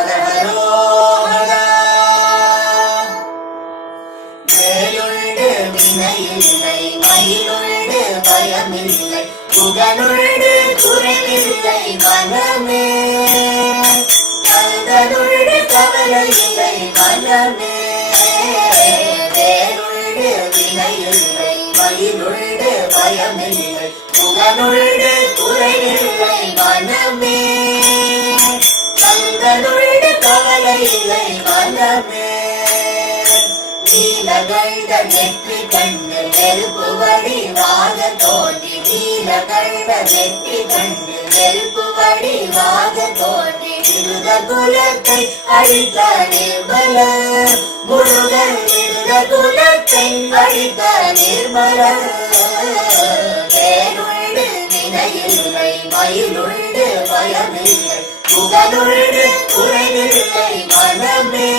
ஹரஹரோஹரா. வேலுண்டு வினையில்லை, மயிலுண்டு பயமில்லை, புகனுண்டு குறைவில்லை மனமே. கந்தனுண்டு கவலையில்லை மனமே. வேலுண்டு வினையில்லை, மயிலுண்டு பயமில்லை, புகனுண்டு குறைவில்லை மனமே. கந்தனுண்டு கவலையில்லை மனமே. நீலகண்ட நெற்றி கண்டு நெருப்பு வடிவாக தோன்றி, நீலகண்ட நெற்றி கண்டு நெருப்பு வடிவாக தோன்றி, இருத குலத்தை அழித்த நிர்மல முருகன், இருத குலத்தை அழித்த நிர்மல. வேலுண்டு வினையில்லை, மயிலுண்டு பயமில்லை, புகனுண்டு குறைவில்லை மனமே.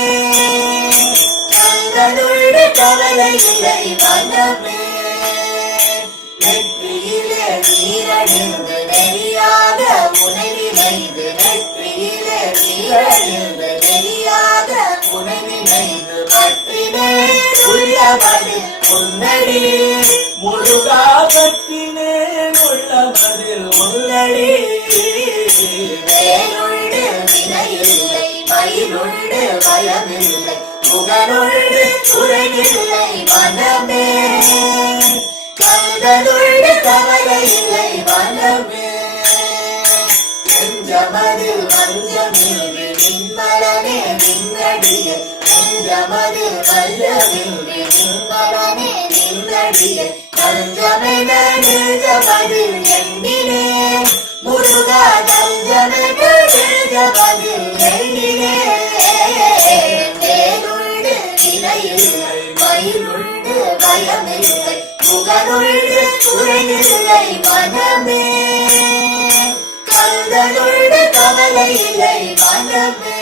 கந்தனுண்டு கவலையில்லை மனமே. நெற்றியிலே நீரணிந்து நெறியாக உனை நினைந்து, நெற்றியிலே நீரணிந்து நெறியாக உனை நினைந்து, பற்றினே உள்ளமது முன்னடி முருகா, பற்றினே உள்ளமதில் முன்னடி. வேலுண்டு வினையில்லை, மயிலுண்டு பயமில்லை, புகனுண்டு குறைவில்லை மனமே. கந்தனுண்டு கவலையில்லை மனமே. நெஞ்சமதில் வஞ்சமின்றி நின்மலனே நின்னடியே, நெஞ்சமதில் வஞ்சமின்றி நின்மலனே நின்னடியே, தஞ்சமென நெஞ்சமதில் எண்ணினே முருகா, தஞ்சமென நெஞ்சமதில் எண்ணினே. வேலுண்டு வினையில்லை, மயிலுண்டு பயமில்லை, புகனுண்டு குறைவில்லை மனமே. கந்தனுண்டு கவலையில்லை மனமே.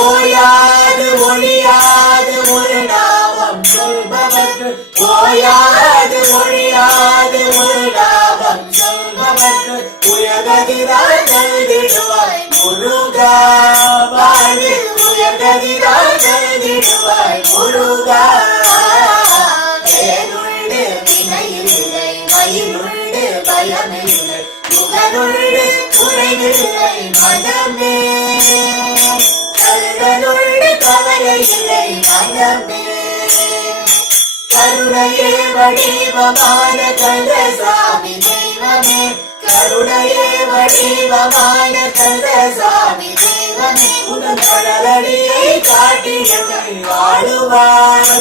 ஓயாது ஒழியாது ஒரு நாமம் சொல்பவர்க்கு, ஓயாது ஒழியாது ஒரு நாமம் சொல்பவர்க்கு, உயர்கதிரால் நல்கிடுவாய் முருகா, வாழ்வில் உயர்கதிரால் நல்கிடுவாய் முருகா. வேலுண்டு வினையில்லை, மயிலுண்டு பயமில்லை, புகனுண்டு குறைவில்லை மனமே. கந்தனுண்டு கவலையில்லை மனமே. கருணையே வடிவமான கந்தசாமி தெய்வமே, கருணையே வடிவமான கந்தசாமி தெய்வமே, உன் கடலடியை காட்டி என்னை ஆளுவாய்.